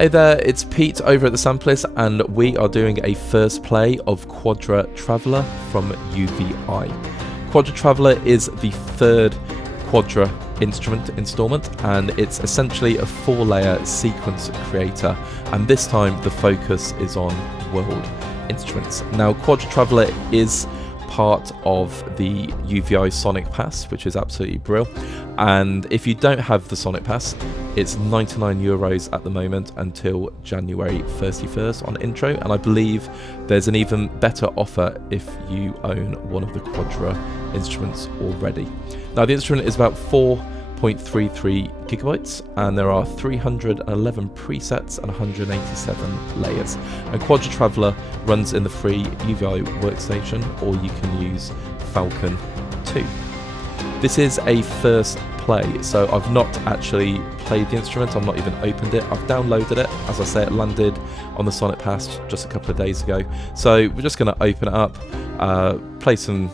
Hey there, it's Pete over at the Sampleist, and we are doing a first play of Quadra Traveler from UVI. Quadra Traveler is the third Quadra instrument installment, and it's essentially a 4-layer sequence creator, and this time the focus is on world instruments. Now, Quadra Traveler is part of the UVI Sonic Pass, which is absolutely brilliant, and if you don't have the Sonic Pass, it's €99 at the moment until January 31st on intro, and I believe there's an even better offer if you own one of the Quadra instruments already. Now, the instrument is about 4.33 gigabytes, and there are 311 presets and 187 layers. And Quadra Traveler runs in the free UVI Workstation, or you can use Falcon 2. This is a first play, so I've not actually played the instrument, I've not even opened it. I've downloaded it, as I say, it landed on the Sonic Pass just a couple of days ago. So we're just going to open it up, play some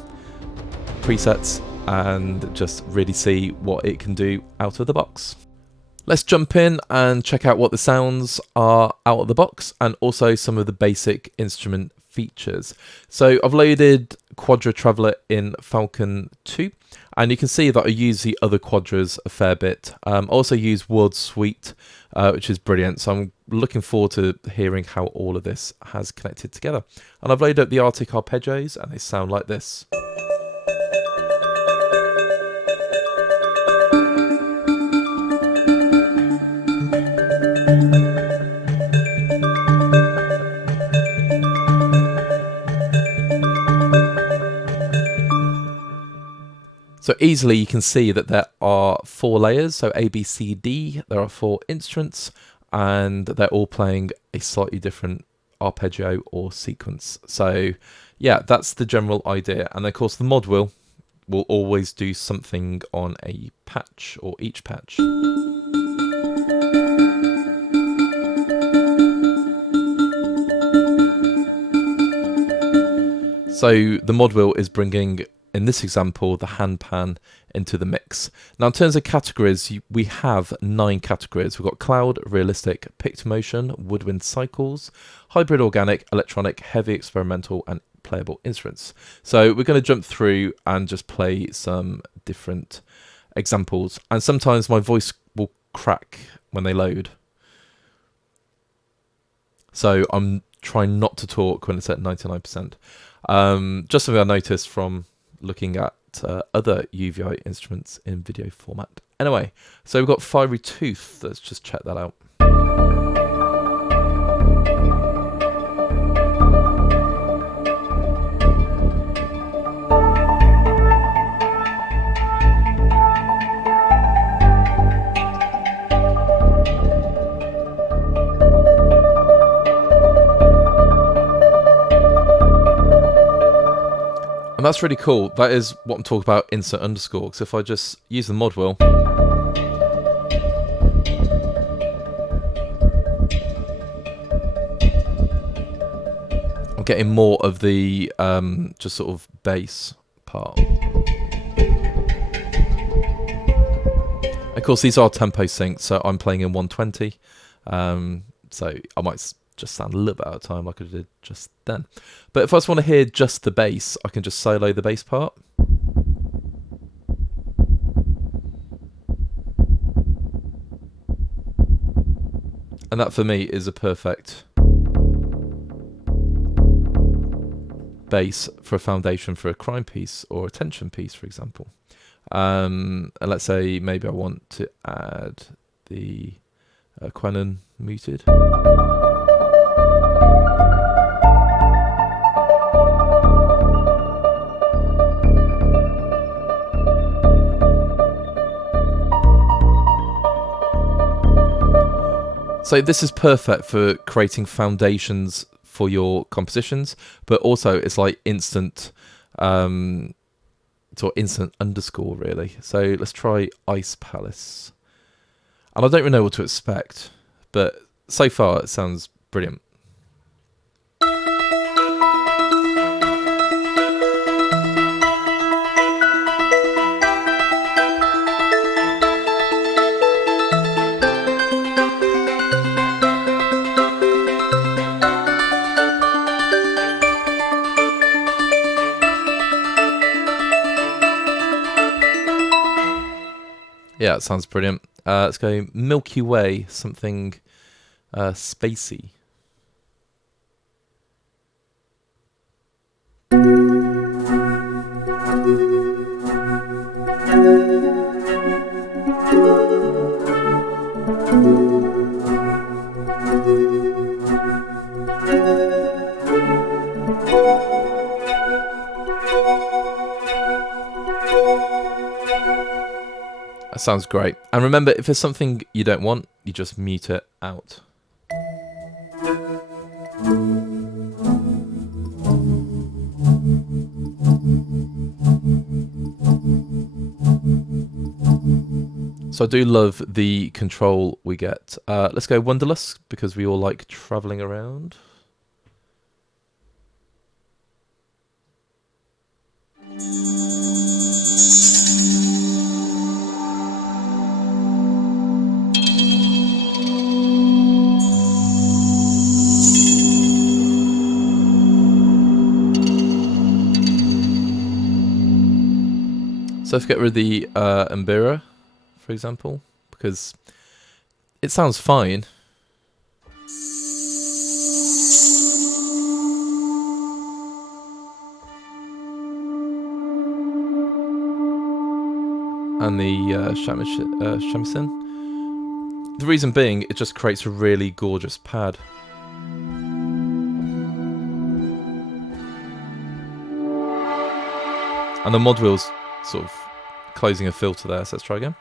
presets, and just really see what it can do out of the box. Let's jump in and check out what the sounds are out of the box, and also some of the basic instrument features. So I've loaded Quadra Traveler in Falcon 2, and you can see that I use the other Quadras a fair bit. I also use World Suite, which is brilliant, so I'm looking forward to hearing how all of this has connected together. And I've loaded up the Arctic arpeggios, and they sound like this. So easily you can see that there are 4 layers, so A, B, C, D, there are 4 instruments, and they're all playing a slightly different arpeggio or sequence. So yeah, that's the general idea. And of course the mod wheel will always do something on a patch, or each patch. So the mod wheel is bringing, in this example, the hand pan into the mix. Now, in terms of categories, we have 9 categories. We've got cloud, realistic, picked motion, woodwind cycles, hybrid organic, electronic, heavy experimental, and playable instruments. So we're going to jump through and just play some different examples. And sometimes my voice will crack when they load. So I'm trying not to talk when it's at 99%. Just something I noticed from looking at other UVI instruments in video format. Anyway, so we've got Fiery Tooth. Let's just check that out. And that's really cool. That is what I'm talking about, insert underscore. So if I just use the mod wheel, I'm getting more of the just sort of bass part. Of course, these are tempo synced, so I'm playing in 120. So I might just sound a little bit out of time like I did just then. But if I just want to hear just the bass, I can just solo the bass part. And that for me is a perfect bass for a foundation for a crime piece or a tension piece, for example. And let's say maybe I want to add the Quenon muted. So this is perfect for creating foundations for your compositions, but also it's like instant, instant underscore really. So let's try Ice Palace. And I don't really know what to expect, but so far it sounds brilliant. Yeah, it sounds brilliant. Let's go Milky Way, something spacey. That sounds great. And remember, if there's something you don't want, you just mute it out. So I do love the control we get. Let's go wanderlust, because we all like traveling around. So let's get rid of the Mbira, for example, because it sounds fine. And the shamisen. The reason being, it just creates a really gorgeous pad. And the mod wheel's sort of closing a filter there, so let's try again.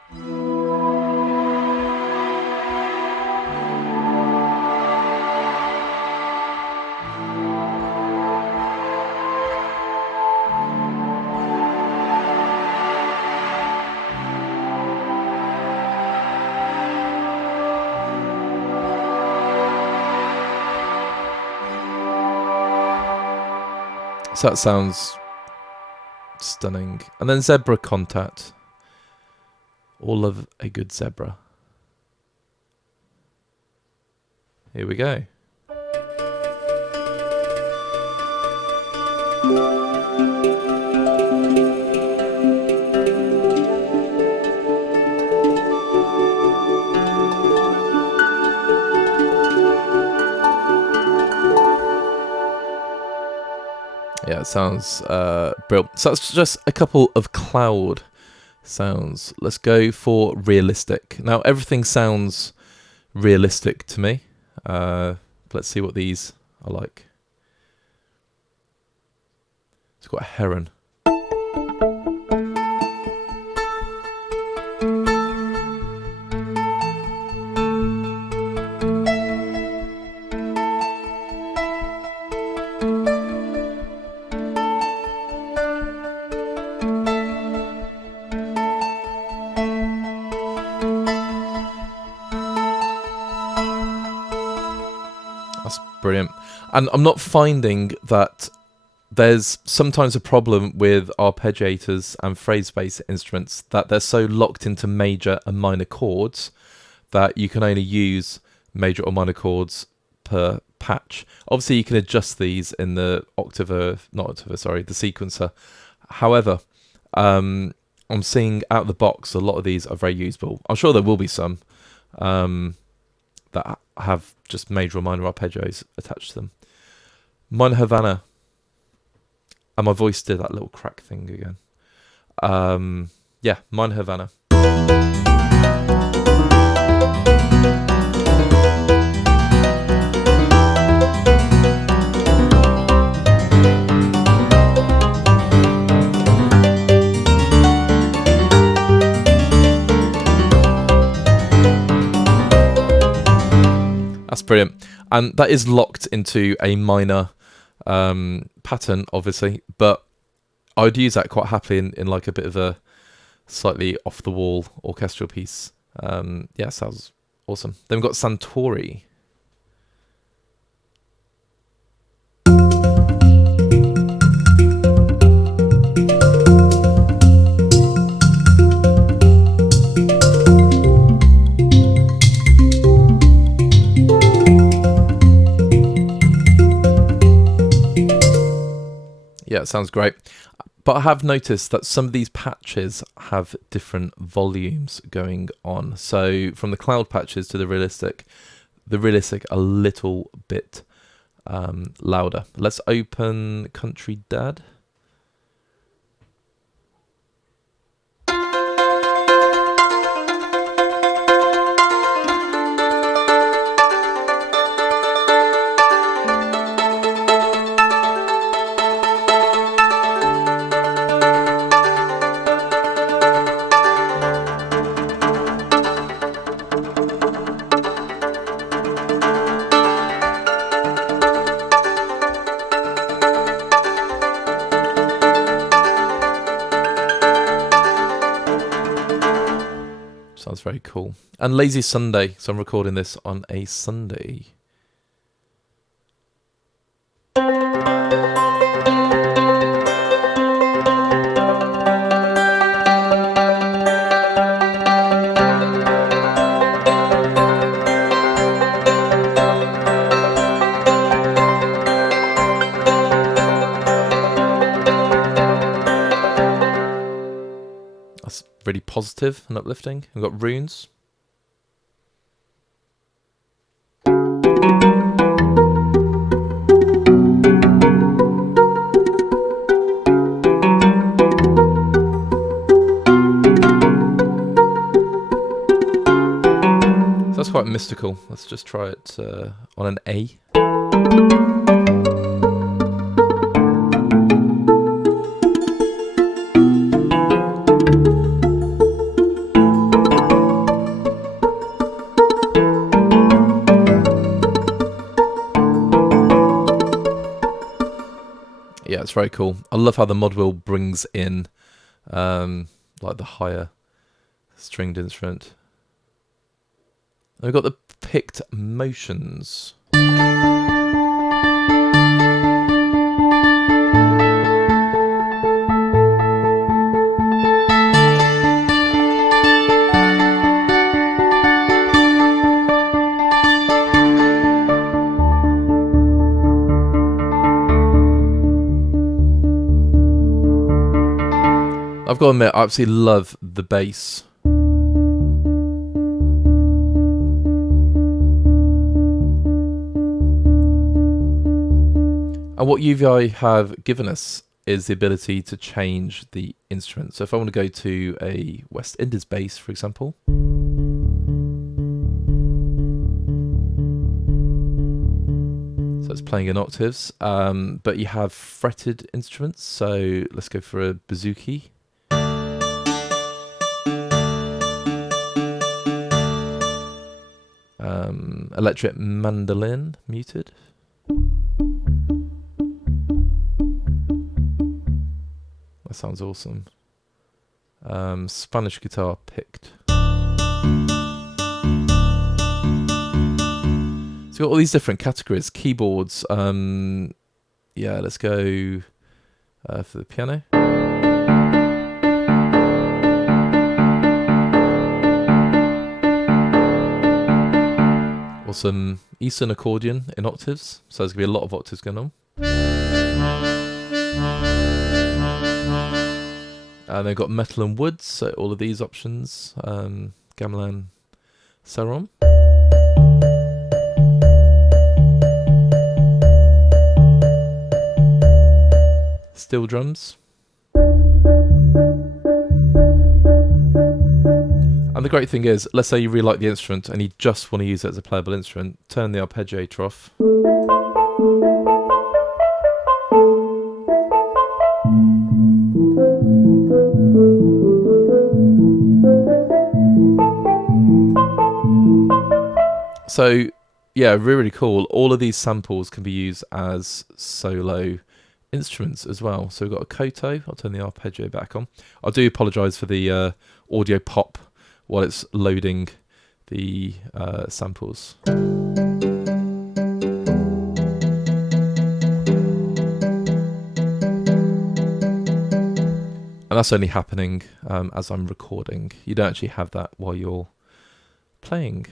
So that sounds stunning. And then zebra contact. All love a good zebra. Here we go. Yeah, it sounds brilliant. So that's just a couple of cloud sounds. Let's go for realistic. Now everything sounds realistic to me. Let's see what these are like. It's got a heron. That's brilliant. And I'm not finding that there's sometimes a problem with arpeggiators and phrase-based instruments that they're so locked into major and minor chords that you can only use major or minor chords per patch. Obviously, you can adjust these in the the sequencer. However, I'm seeing out of the box a lot of these are very usable. I'm sure there will be some that have just major or minor arpeggios attached to them. Minor Havana. And my voice did that little crack thing again. Yeah, Minor Havana. That's brilliant. And that is locked into a minor pattern, obviously, but I would use that quite happily in like a bit of a slightly off-the-wall orchestral piece. Yeah, sounds awesome. Then we've got Santori. Yeah, it sounds great. But I have noticed that some of these patches have different volumes going on. So from the cloud patches to the realistic a little bit louder. Let's open Country Dad. Sounds very cool. And Lazy Sunday, so I'm recording this on a Sunday. Really positive and uplifting. We've got runes. So that's quite mystical. Let's just try it on an A. Yeah, it's very cool. I love how the mod wheel brings in like the higher stringed instrument. And we've got the picked motions. I've got to admit, I absolutely love the bass. And what UVI have given us is the ability to change the instrument. So if I want to go to a West Indies bass, for example. So it's playing in octaves, but you have fretted instruments. So let's go for a bouzouki. Electric mandolin, muted. That sounds awesome. Spanish guitar picked. So you've got all these different categories. Keyboards. Yeah, let's go for the piano. Or some Eastern accordion in octaves. So there's going to be a lot of octaves going on. And they've got metal and woods, so all of these options. Gamelan, Saron. Steel drums. And the great thing is, let's say you really like the instrument and you just want to use it as a playable instrument, turn the arpeggiator off. So, yeah, really cool. All of these samples can be used as solo instruments as well. So we've got a koto. I'll turn the arpeggio back on. I do apologise for the audio pop while it's loading the samples. And that's only happening as I'm recording. You don't actually have that while you're playing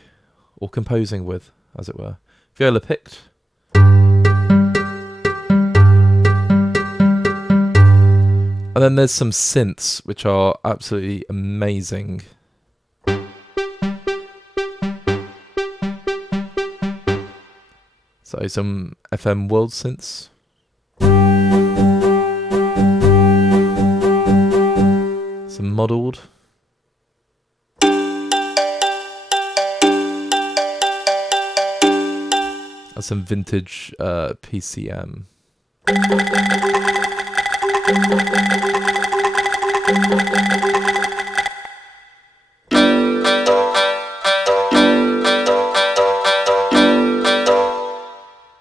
or composing with, as it were. Viola picked. And And then there's some synths, which are absolutely amazing. So some FM world synths. Some modelled. And some vintage PCM.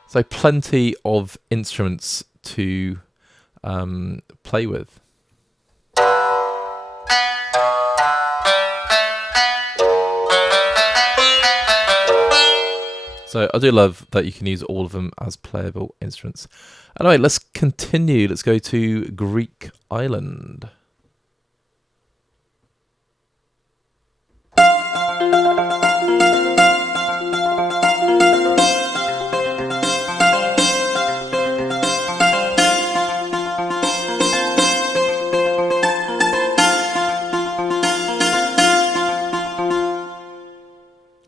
So plenty of instruments to play with. So I do love that you can use all of them as playable instruments. Anyway, let's continue. Let's go to Greek Island.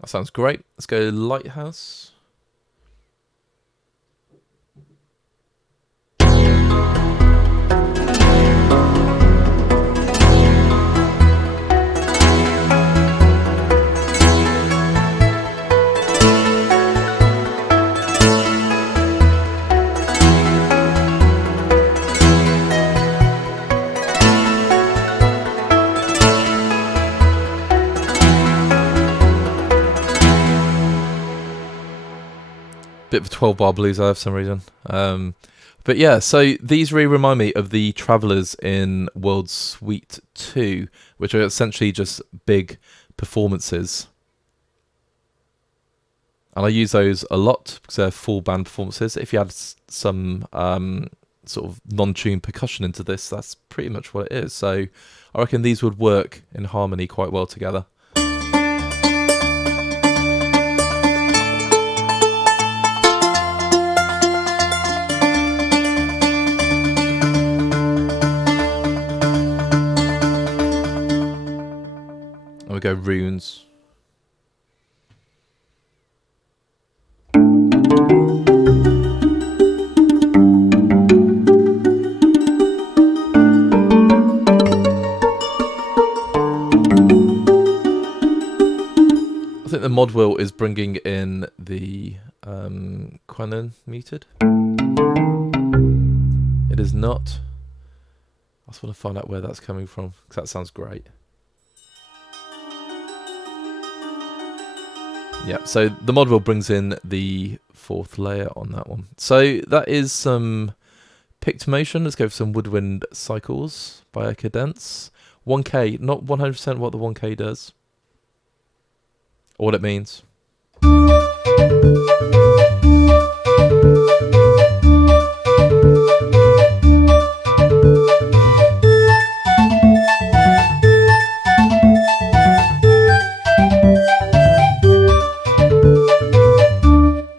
That sounds great. Let's go Lighthouse. Bit of 12-bar blues I have for some reason. But yeah, so these really remind me of the Travelers in World Suite 2, which are essentially just big performances. And I use those a lot because they're full band performances. If you add some sort of non-tuned percussion into this, that's pretty much what it is. So I reckon these would work in harmony quite well together. We go runes. I think the mod wheel is bringing in the Quanon muted. It is not. I just want to find out where that's coming from because that sounds great. Yeah, so the mod wheel brings in the fourth layer on that one. So that is some picked motion. Let's go for some woodwind cycles by a cadence. 1K, not 100% what the 1K does or what it means.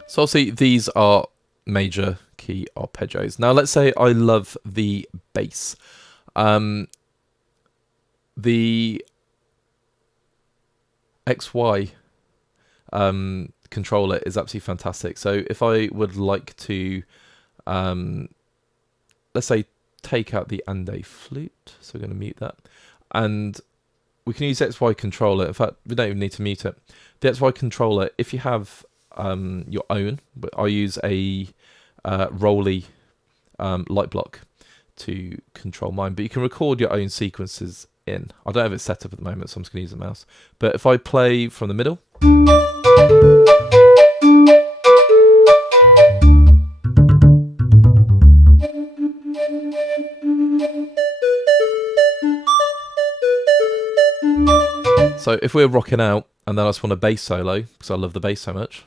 So obviously these are major key arpeggios. Now let's say I love the bass. The XY controller is absolutely fantastic. So if I would like to, let's say, take out the Ande flute, so we're going to mute that, and we can use XY controller. In fact, we don't even need to mute it. The XY controller, if you have your own, but I use a Rolly light block to control mine, but you can record your own sequences in. I don't have it set up at the moment, so I'm just going to use the mouse. But if I play from the middle, so if we're rocking out and then I just want a bass solo because I love the bass so much.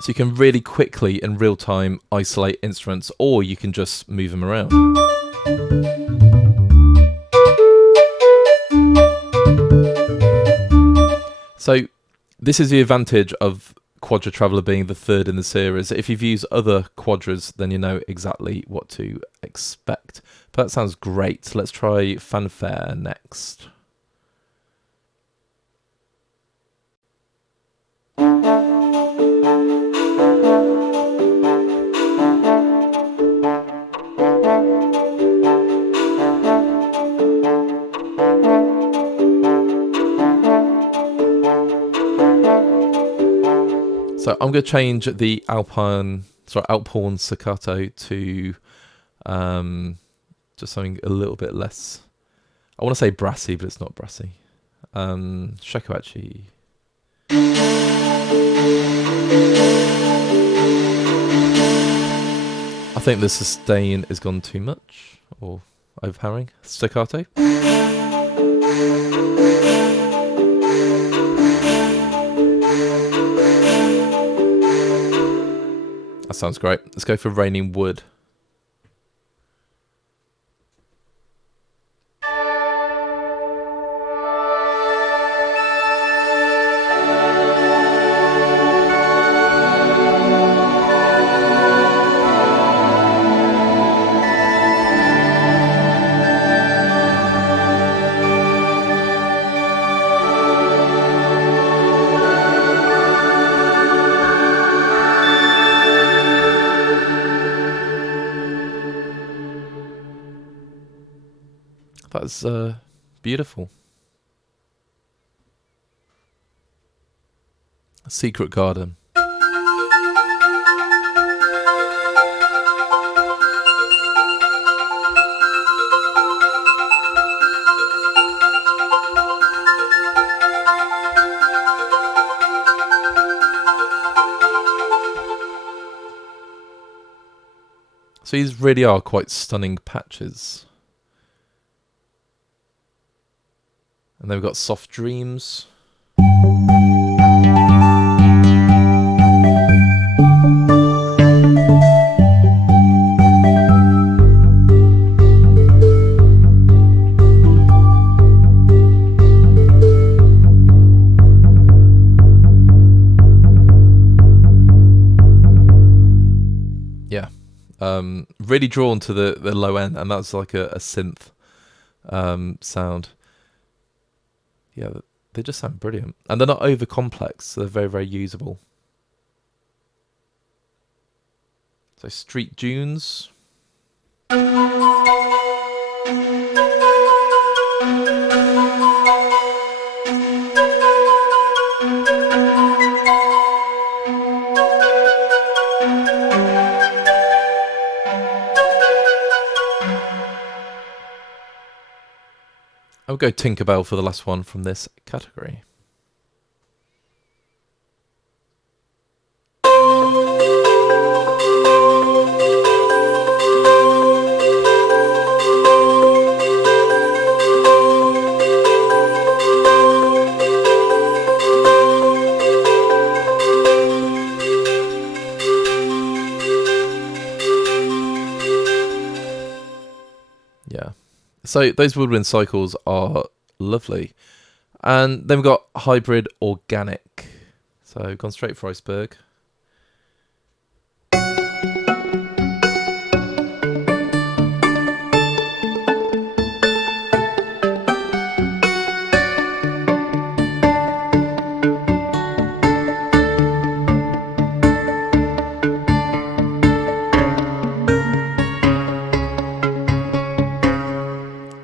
So you can really quickly in real time isolate instruments, or you can just move them around. So this is the advantage of Quadra Traveler being the third in the series. If you've used other Quadras, then you know exactly what to expect. But that sounds great. Let's try Fanfare next. So I'm going to change the Alphorn staccato to just something a little bit less. I want to say brassy, but it's not brassy. Shakuhachi. I think the sustain has gone too much, or overpowering. Staccato. That sounds great. Let's go for Raining Wood. That's beautiful. Secret Garden. So these really are quite stunning patches. And then we've got Soft Dreams. Yeah. Really drawn to the low end, and that's like a synth sound. Yeah, they just sound brilliant. And they're not over complex, so they're very, very usable. So Street Dunes. I'll go Tinkerbell for the last one from this category. Yeah. So those woodwind cycles are lovely. And then we've got Hybrid Organic. So gone straight for Iceberg.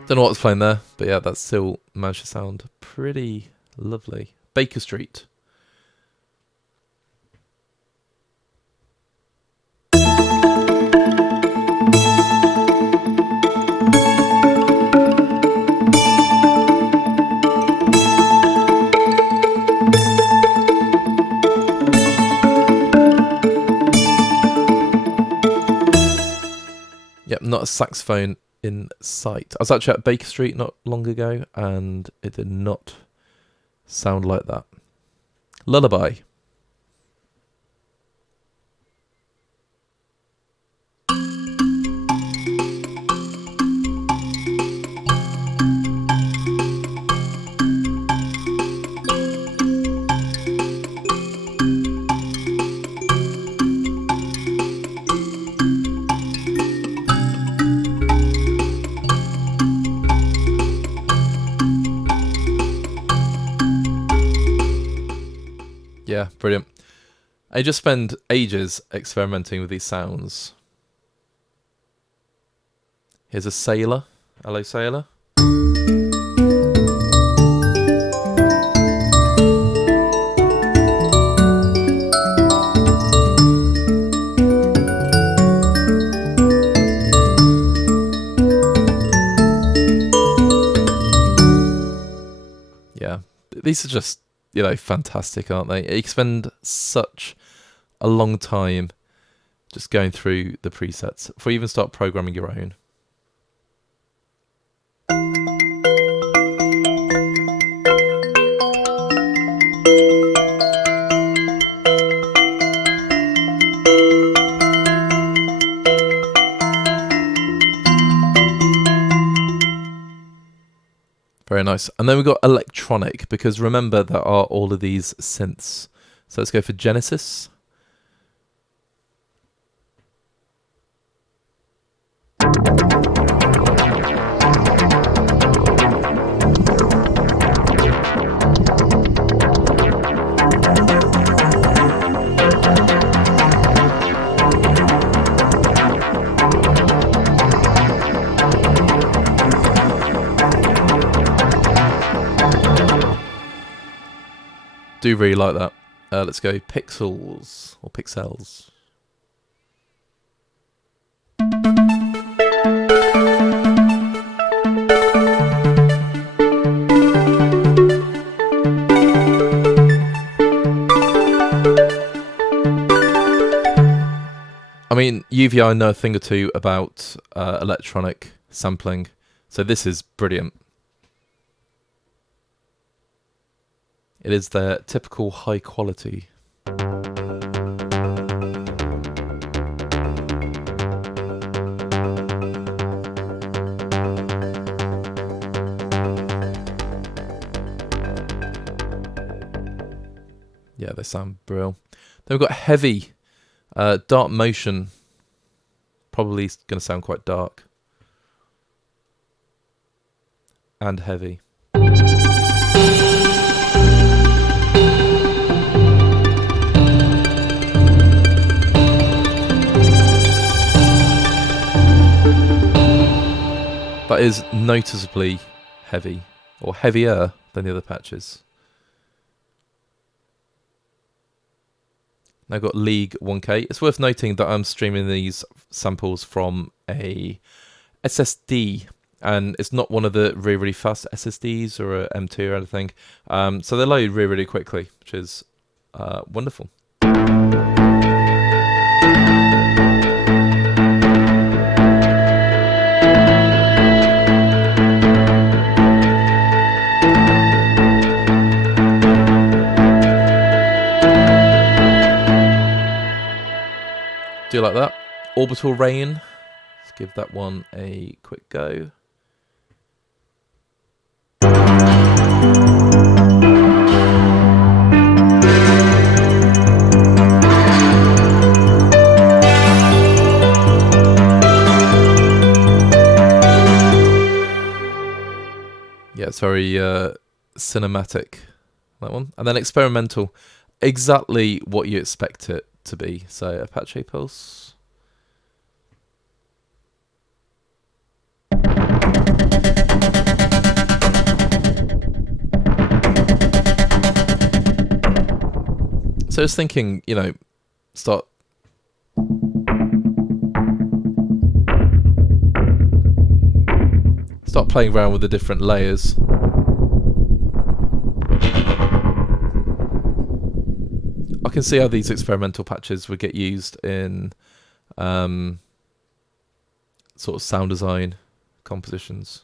Don't know what was playing there, but yeah, that still managed to sound pretty lovely. Baker Street. Yep, not a saxophone in sight. I was actually at Baker Street not long ago, and it did not sound like that. Lullaby. Yeah, brilliant. I just spend ages experimenting with these sounds. Here's a sailor. Hello, sailor. Yeah, these are just, you know, fantastic, aren't they? You can spend such a long time just going through the presets before you even start programming your own. Very nice. And then we've got electronic, because remember there are all of these synths. So let's go for Genesis. Do really like that. Let's go pixels or pixels. I mean, UVI know a thing or two about electronic sampling, so this is brilliant. It is their typical high quality. Yeah, they sound brilliant. Then we've got heavy, dark motion. Probably going to sound quite dark. And heavy. That is noticeably heavy, or heavier than the other patches. Now I've got League 1K. It's worth noting that I'm streaming these samples from a SSD, and it's not one of the really, really fast SSDs or a M2 or anything. So they load really, really quickly, which is wonderful. Do you like that? Orbital Rain. Let's give that one a quick go. Yeah, it's very cinematic, that one. And then experimental. Exactly what you expect it to be. So Apache Pulse. So I was thinking, you know, start playing around with the different layers. I can see how these experimental patches would get used in sort of sound design compositions.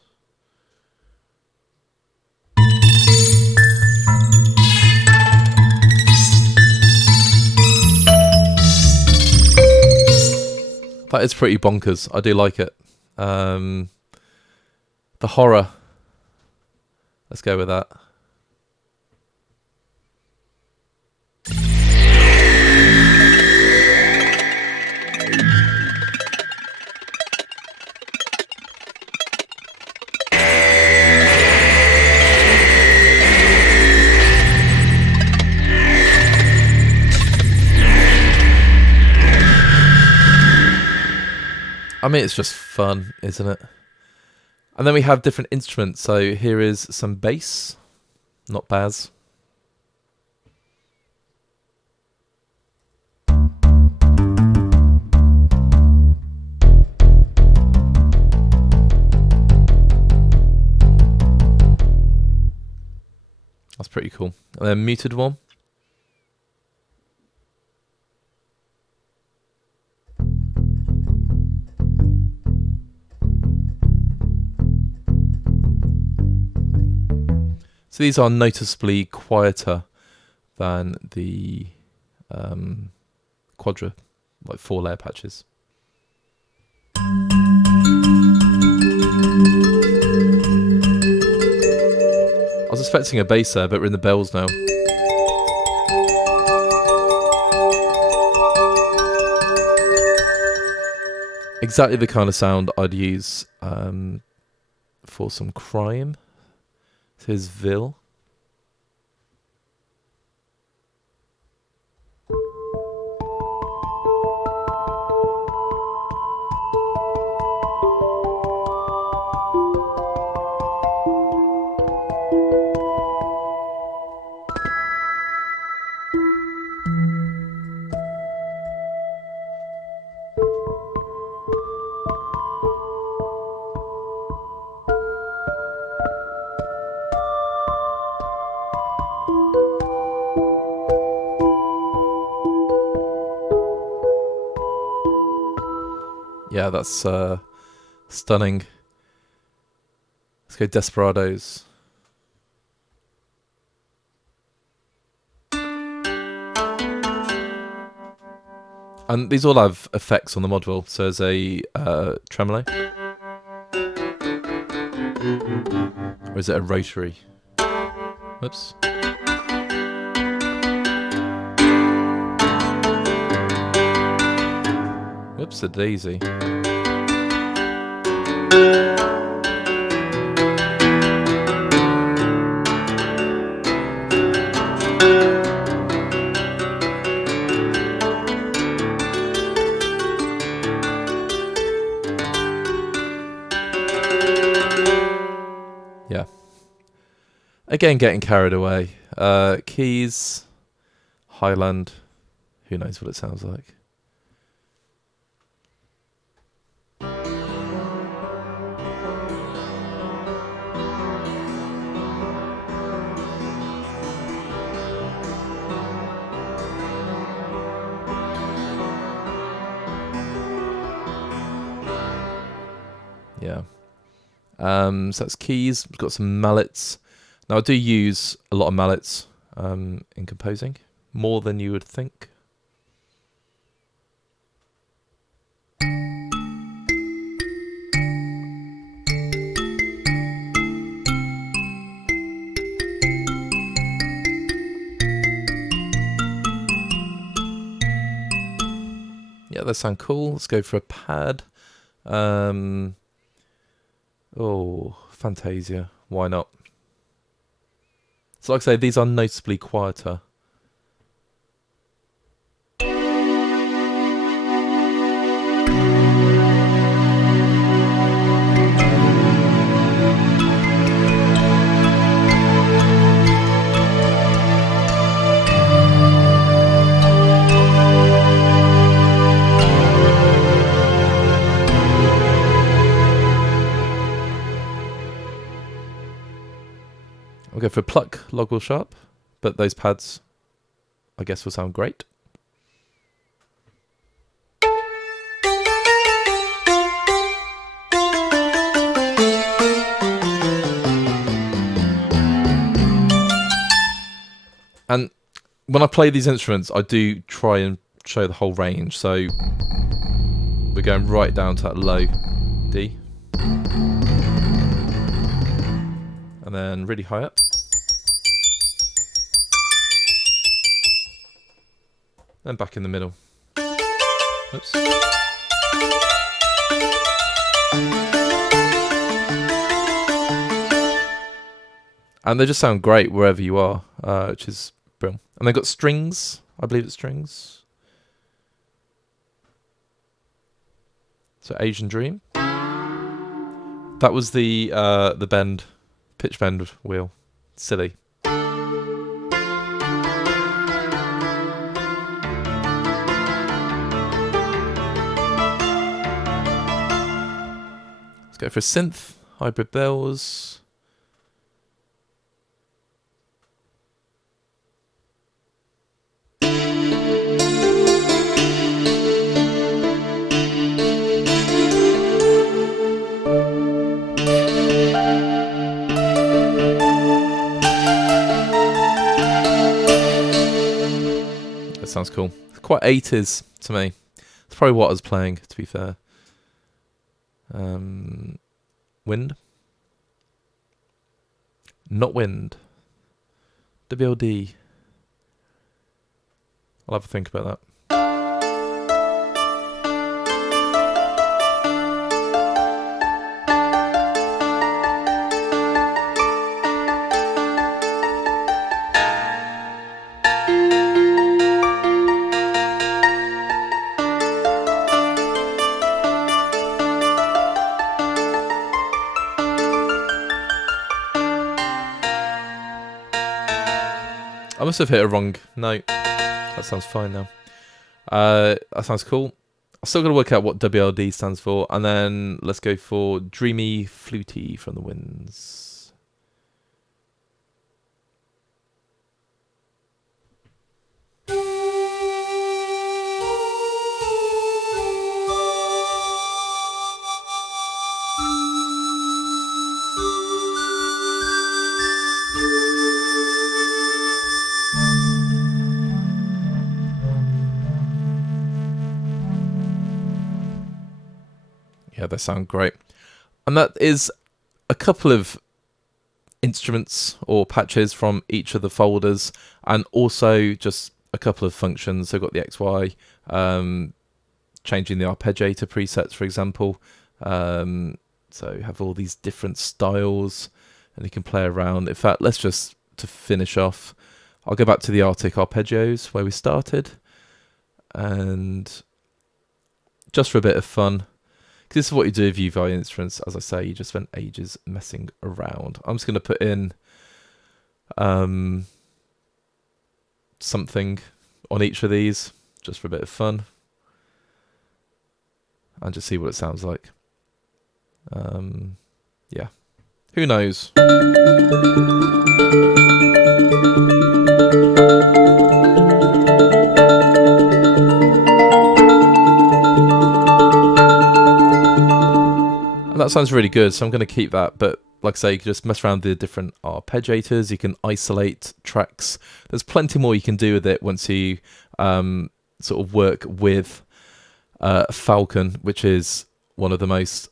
That is pretty bonkers. I do like it. The horror. Let's go with that. I mean, it's just fun, isn't it? And then we have different instruments. So here is some bass, not baz. That's pretty cool. And then muted one. So these are noticeably quieter than the Quadra, like 4-layer patches. I was expecting a bass there, but we're in the bells now. Exactly the kind of sound I'd use for some crime. Here's Vil. Yeah, that's stunning. Let's go Desperados. And these all have effects on the module. So there's a tremolo. Or is it a rotary? Whoops. Whoops, a daisy. Yeah. Again, getting carried away. Keys, Highland. Who knows what it sounds like? Yeah. So that's keys. We've got some mallets. Now I do use a lot of mallets in composing, more than you would think. Yeah, they sound cool. Let's go for a pad. Oh, Fantasia. Why not? So like I say, these are noticeably quieter. We'll go for pluck, log wheel sharp, but those pads, I guess, will sound great. And when I play these instruments, I do try and show the whole range. So we're going right down to that low D. And then really high up. And back in the middle. Oops. And they just sound great wherever you are, which is brilliant. And they've got strings. I believe it's strings. So Asian Dream. That was the bend, pitch bend wheel. Silly. Let's go for a synth, hybrid bells. Sounds cool. It's quite 80s to me. It's probably what I was playing, to be fair. Wind? Not wind. WLD. I'll have a think about that. I must have hit a wrong note. That sounds fine now. That sounds cool. I'm still going to work out what WLD stands for. And then let's go for Dreamy Fluty from the Winds. Yeah, they sound great. And that is a couple of instruments or patches from each of the folders, and also just a couple of functions. So I've got the XY, changing the arpeggiator presets, for example. So you have all these different styles, and you can play around. In fact, let's just, to finish off, I'll go back to the Arctic arpeggios where we started, and just for a bit of fun. This is what you do with UVI instruments. As I say, you just spend ages messing around. I'm just going to put in something on each of these, just for a bit of fun, and just see what it sounds like. Yeah, who knows? That sounds really good, so I'm going to keep that. But like I say, you can just mess around with the different arpeggiators. You can isolate tracks. There's plenty more you can do with it once you sort of work with Falcon, which is one of the most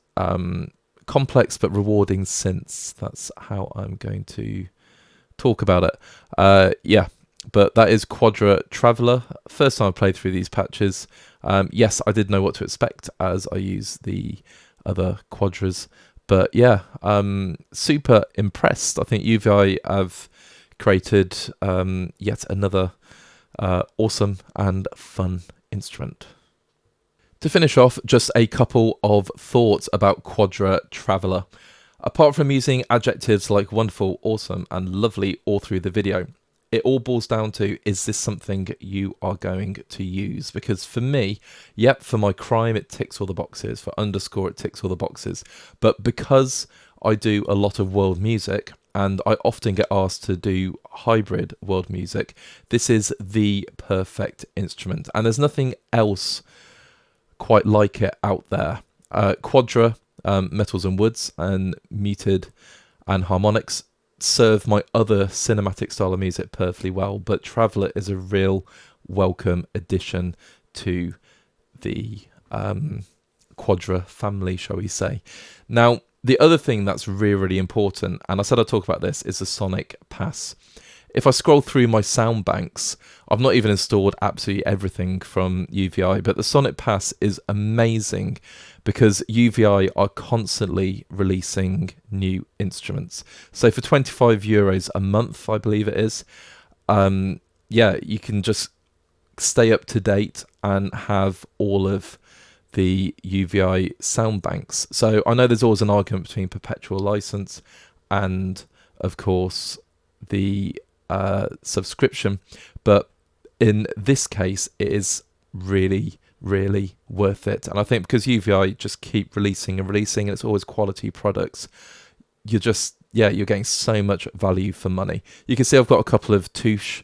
complex but rewarding synths. That's how I'm going to talk about it. Yeah, but that is Quadra Traveler. First time I played through these patches. Yes, I did know what to expect as I use the other Quadras, but yeah, super impressed. I think UVI have created yet another awesome and fun instrument. To finish off, just a couple of thoughts about Quadra Traveler. Apart from using adjectives like wonderful, awesome and lovely all through the video, it all boils down to, is this something you are going to use? Because for me, yep, for my crime, it ticks all the boxes. For underscore, it ticks all the boxes. But because I do a lot of world music, and I often get asked to do hybrid world music, this is the perfect instrument. And there's nothing else quite like it out there. Quadra, metals and woods, and muted and harmonics serve my other cinematic style of music perfectly well, but Traveler is a real welcome addition to the Quadra family, shall we say. Now, the other thing that's really, really important, and I said I'd talk about this, is the sonic pass. If I scroll through my sound banks, I've not even installed absolutely everything from UVI, but the sonic pass is amazing because UVI are constantly releasing new instruments. So for €25 a month, I believe it is, yeah, you can just stay up to date and have all of the UVI sound banks. So I know there's always an argument between perpetual license and, of course, the subscription, but in this case it is really worth it. And I think because UVI just keep releasing and releasing, and it's always quality products, you're just, yeah, you're getting so much value for money. You can see I've got a couple of touche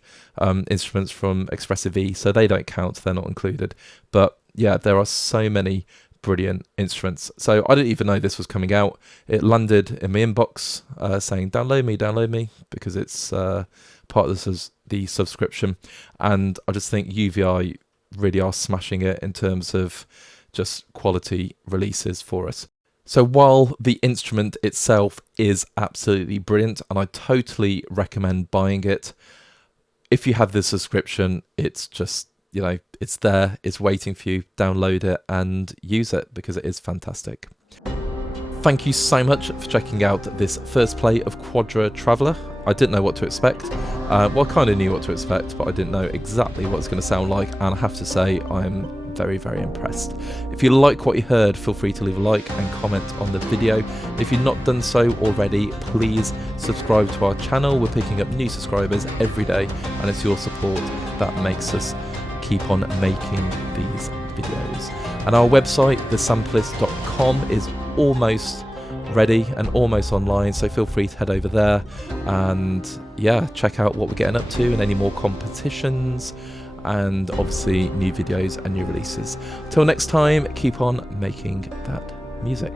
instruments from Expressive E, so they don't count, they're not included. But yeah, there are so many brilliant instruments. So I didn't even know this was coming out. It landed in my inbox saying download me, because it's part of the subscription. And I just think UVI really are smashing it in terms of just quality releases for us. So while the instrument itself is absolutely brilliant, and I totally recommend buying it, if you have the subscription, it's just, you know, it's there, it's waiting for you. Download it and use it, because it is fantastic. Thank you so much for checking out this first play of Quadra Traveler. I didn't know what to expect. Well, I kind of knew what to expect, but I didn't know exactly what it's going to sound like, and I have to say I'm very impressed. If you like what you heard, feel free to leave a like and comment on the video. If you've not done so already, please subscribe to our channel. We're picking up new subscribers every day, and it's your support that makes us keep on making these videos. And our website, thesampleist.com, is almost ready and almost online, so feel free to head over there and yeah, check out what we're getting up to and any more competitions, and obviously new videos and new releases. Till next time, keep on making that music.